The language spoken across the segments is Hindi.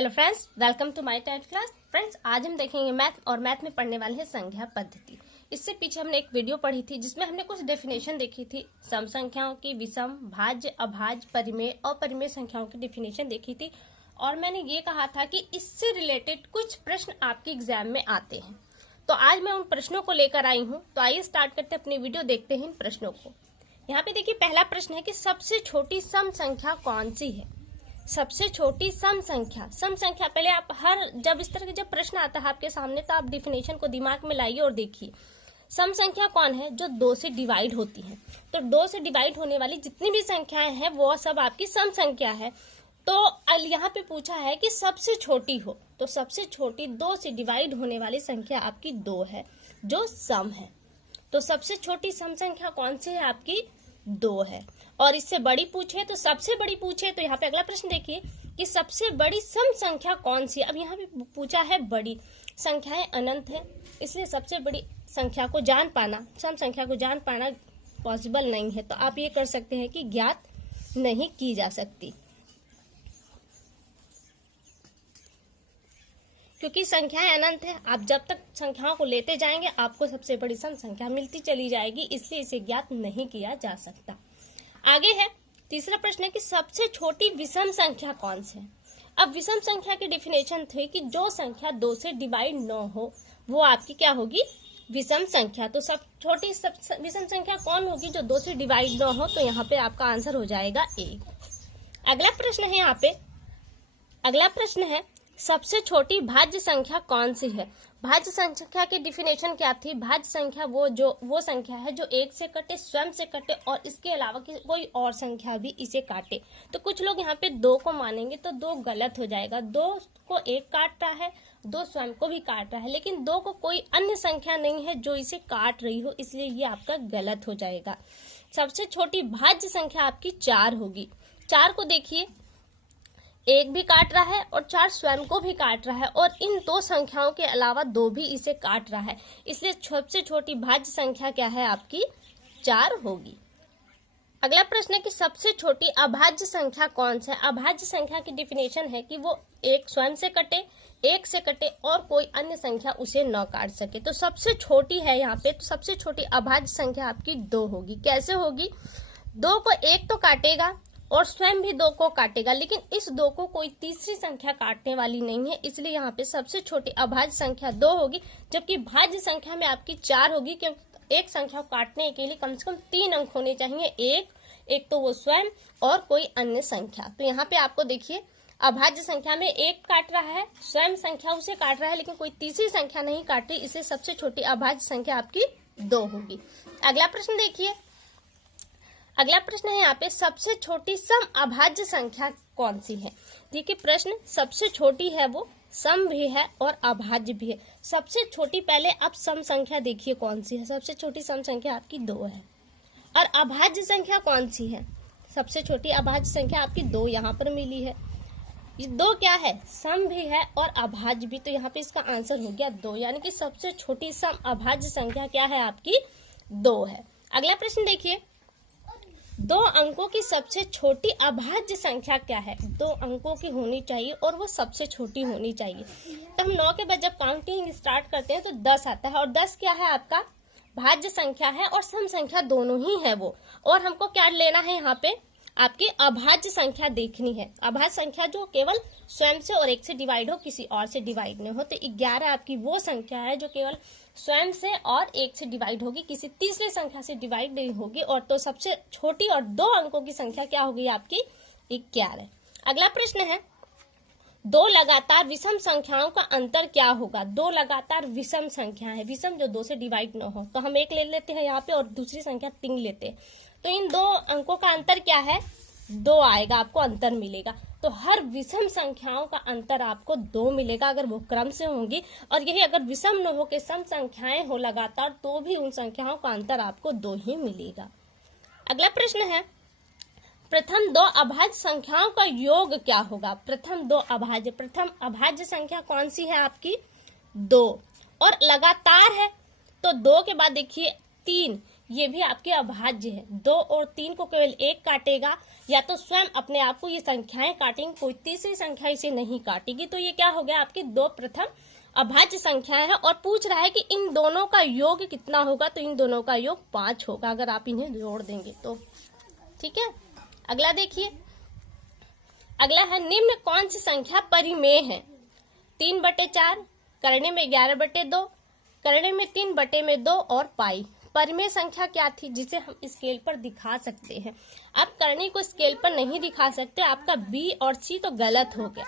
Hello friends, welcome to my 10th class. Friends, आज हम देखेंगे मैथ और मैथ में पढ़ने वाले हैं संख्या पद्धति। इससे पीछे हमने एक वीडियो पढ़ी थी जिसमें हमने कुछ डेफिनेशन देखी थी, सम संख्याओं की, विषम, भाज्य, अभाज्य, परिमेय और परिमेय संख्याओं की डेफिनेशन देखी थी। और मैंने ये कहा था कि इससे रिलेटेड कुछ प्रश्न आपके एग्जाम में आते हैं, तो आज मैं उन प्रश्नों को लेकर आई हूँ। तो आइए स्टार्ट करते अपनी वीडियो, देखते हैं इन प्रश्नों को। यहाँ पे देखिए, पहला प्रश्न है कि सबसे छोटी सम संख्या कौन सी है। सबसे छोटी सम संख्या, सम संख्या, पहले आप जब इस तरह के जब प्रश्न आता है आपके सामने तो आप डिफिनेशन को दिमाग में लाइए और देखिए सम संख्या कौन है, जो 2 से डिवाइड होती है। तो 2 से डिवाइड होने वाली जितनी भी संख्याएं हैं वो सब आपकी सम संख्या है। तो यहाँ पे पूछा है कि सबसे छोटी हो, तो सबसे छोटी 2 से डिवाइड होने वाली संख्या आपकी 2 है जो सम है। तो सबसे छोटी सम संख्या कौन सी है, आपकी 2 है। और इससे बड़ी पूछे तो सबसे बड़ी पूछे तो यहाँ पे अगला प्रश्न देखिए कि सबसे बड़ी सम संख्या कौन सी। अब यहाँ पे पूछा है बड़ी, संख्याएं अनंत है, इसलिए सबसे बड़ी संख्या को जान पाना, सम संख्या को जान पाना पॉसिबल नहीं है। तो आप ये कर सकते हैं कि ज्ञात नहीं की जा सकती, क्योंकि संख्याएं अनंत है। आप जब तक संख्याओं को लेते जाएंगे आपको सबसे बड़ी सम संख्या मिलती चली जाएगी, इसलिए इसे ज्ञात नहीं किया जा सकता। आगे है तीसरा प्रश्न है कि सबसे छोटी विषम संख्या कौन सी है। अब विषम संख्या की डेफिनेशन थी कि जो संख्या 2 से डिवाइड न हो वो आपकी क्या होगी, विषम संख्या। तो सब छोटी विषम संख्या कौन होगी जो 2 से डिवाइड न हो, तो यहाँ पे आपका आंसर हो जाएगा 1। अगला प्रश्न है, यहाँ पे अगला प्रश्न है सबसे छोटी भाज्य संख्या कौन सी है। भाज्य संख्या की डिफिनेशन क्या थी, भाज्य संख्या वो संख्या है जो 1 से कटे, स्वयं से कटे और इसके अलावा कोई और संख्या भी इसे काटे। तो कुछ लोग यहाँ पे 2 को मानेंगे तो 2 गलत हो जाएगा। 2 को 1 काट रहा है, 2 स्वयं को भी काट रहा है, लेकिन 2 को कोई अन्य संख्या नहीं है जो इसे काट रही हो, इसलिए ये आपका गलत हो जाएगा। सबसे छोटी भाज्य संख्या आपकी 4 होगी। 4 को देखिए, 1 भी काट रहा है और 4 स्वयं को भी काट रहा है, और इन 2 संख्याओं के अलावा 2 भी इसे काट रहा है, इसलिए सबसे छोटी भाज्य संख्या क्या है, आपकी 4 होगी। अगला प्रश्न है कि सबसे छोटी अभाज्य संख्या कौन सा है। अभाज्य संख्या की डिफिनेशन है कि वो 1 स्वयं से कटे, 1 से कटे और कोई अन्य संख्या उसे न काट सके। तो सबसे छोटी है यहाँ पे, तो सबसे छोटी अभाज्य संख्या आपकी 2 होगी। कैसे होगी, 2 को 1 तो काटेगा और स्वयं भी 2 को काटेगा, लेकिन इस 2 को कोई तीसरी संख्या काटने वाली नहीं है, इसलिए यहाँ पे सबसे छोटी अभाज्य संख्या 2 होगी। जबकि भाज्य संख्या में आपकी 4 होगी, क्योंकि एक संख्या को काटने के लिए कम से कम 3 अंक होने चाहिए, एक तो वो स्वयं और कोई अन्य संख्या। तो यहाँ पे आपको देखिए, अभाज्य संख्या में 1 काट रहा है, स्वयं संख्या उसे काट रहा है, लेकिन कोई तीसरी संख्या नहीं काट रही, इसलिए सबसे छोटी अभाज्य संख्या आपकी 2 होगी। अगला प्रश्न देखिए, अगला प्रश्न है यहाँ पे सबसे छोटी सम अभाज्य संख्या कौन सी है। देखिए प्रश्न, सबसे छोटी है वो सम भी है और अभाज्य भी है। सबसे छोटी, पहले आप सम संख्या देखिए कौन सी है। सबसे छोटी सम संख्या आपकी 2 है। और अभाज्य संख्या कौन सी है, सबसे छोटी अभाज्य संख्या आपकी 2 यहाँ पर मिली है। ये 2 क्या है, सम भी है और अभाज्य भी, तो यहाँ पे इसका आंसर हो गया 2, यानी कि सबसे छोटी सम अभाज्य संख्या क्या है, आपकी 2 है। अगला प्रश्न देखिए, 2 अंकों की सबसे छोटी अभाज्य संख्या क्या है। 2 अंकों की होनी चाहिए और वो सबसे छोटी होनी चाहिए। तो हम 9 के बाद जब काउंटिंग स्टार्ट करते हैं तो 10 आता है, और 10 क्या है, आपका भाज्य संख्या है और सम संख्या दोनों ही है वो। और हमको क्या लेना है, यहाँ पे आपकी अभाज्य संख्या देखनी है। अभाज्य संख्या जो केवल स्वयं से और 1 से डिवाइड हो, किसी और से डिवाइड नहीं हो। तो 11 आपकी वो संख्या है जो केवल स्वयं से और 1 से डिवाइड होगी, किसी तीसरी संख्या से डिवाइड नहीं होगी। और तो सबसे छोटी और 2 अंकों की संख्या क्या होगी, आपकी 11। अगला प्रश्न है, 2 लगातार विषम संख्याओं का अंतर क्या होगा। 2 लगातार विषम संख्या है, विषम जो 2 से डिवाइड न हो, तो हम 1 ले लेते हैं यहाँ पे और दूसरी संख्या 3 लेते हैं। तो इन 2 अंकों का अंतर क्या है, 2 आएगा, आपको अंतर मिलेगा। तो हर विषम संख्याओं का अंतर आपको 2 मिलेगा अगर वो क्रम से होंगी, और यही अगर विषम न हो के सम संख्याएं हो लगातार, तो भी उन संख्याओं का अंतर आपको 2 ही मिलेगा। अगला प्रश्न है, प्रथम 2 अभाज्य संख्याओं का योग क्या होगा। प्रथम अभाज्य संख्या कौन सी है, आपकी 2, और लगातार है, तो 2 के बाद देखिए 3, ये भी आपके अभाज्य है। 2 और 3 को केवल 1 काटेगा, या तो स्वयं अपने आप को ये संख्याएं काटेंगी, कोई तीसरी संख्या इसे नहीं काटेगी। तो ये क्या हो गया, आपकी 2 प्रथम अभाज्य संख्याएं हैं। और पूछ रहा है कि इन दोनों का योग कितना होगा, तो इन दोनों का योग 5 होगा अगर आप इन्हें जोड़ देंगे तो। ठीक है, अगला देखिए, अगला है निम्न कौन सी संख्या परिमेय है। 3/4, करने में 11/2, करने में 3/2 और पाई। परिमेय संख्या क्या थी जिसे हम स्केल पर दिखा सकते हैं। आप करनी को स्केल पर नहीं दिखा सकते, आपका बी और सी तो गलत हो गया।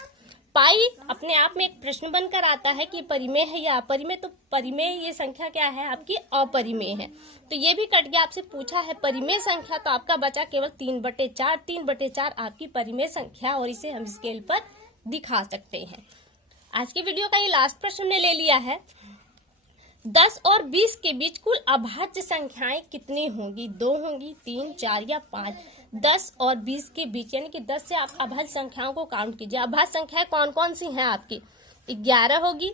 पाई अपने आप में एक प्रश्न बनकर आता है कि परिमेय है या अपरिमेय, तो परिमेय ये संख्या क्या है, आपकी अपरिमेय है। तो ये भी कट गया, आपसे पूछा है परिमेय संख्या, तो आपका बचा केवल 3/4। 3/4 आपकी परिमेय संख्या और इसे हम स्केल पर दिखा सकते हैं। आज की वीडियो का ये लास्ट प्रश्न हमने ले लिया है। 10 और 20 के बीच कुल अभाज्य संख्याएं कितनी होंगी, 2 होंगी, 3, 4 या 5। 10 और 20 के बीच यानी कि 10 से आप अभाज्य संख्याओं को काउंट कीजिए। अभाज्य संख्याएं कौन कौन सी हैं आपकी, 11 होगी,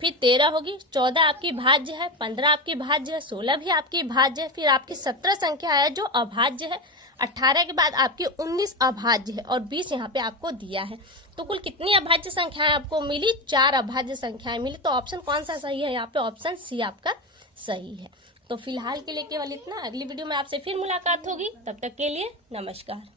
फिर 13 होगी, 14 आपकी भाज्य है, 15 आपकी भाज्य है, 16 भी आपकी भाज्य है, फिर आपकी 17 संख्या है जो अभाज्य है, 18 के बाद आपकी 19 अभाज्य है और 20 यहाँ पे आपको दिया है। तो कुल कितनी अभाज्य संख्याएं आपको मिली, 4 अभाज्य संख्याएं मिली। तो ऑप्शन कौन सा सही है, यहाँ पे ऑप्शन सी आपका सही है। तो फिलहाल के लिए केवल इतना, अगली वीडियो में आपसे फिर मुलाकात होगी, तब तक के लिए नमस्कार।